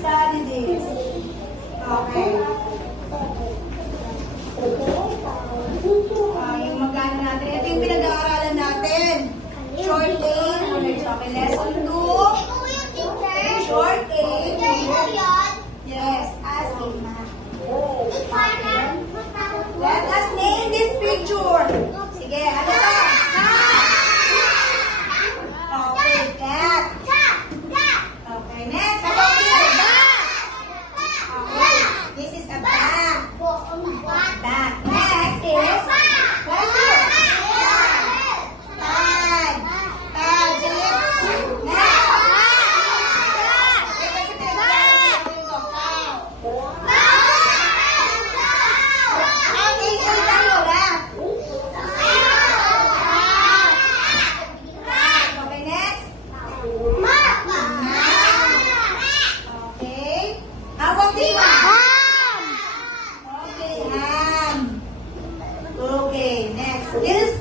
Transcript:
study this. Okay. Yung magkano natin. Ito yung pinag-aaralan natin. Short A. Okay, lesson 2. Short A. Yes, asking. Let us name this picture. Sige, ano to? Okay, cat. Okay, next. How about this? Okay, this is a bat. Bat. Next is, what is this? Tag. Tag. Sige. Next. Okay, next. Okay. How about this one? Okay, ham. Okay, next. This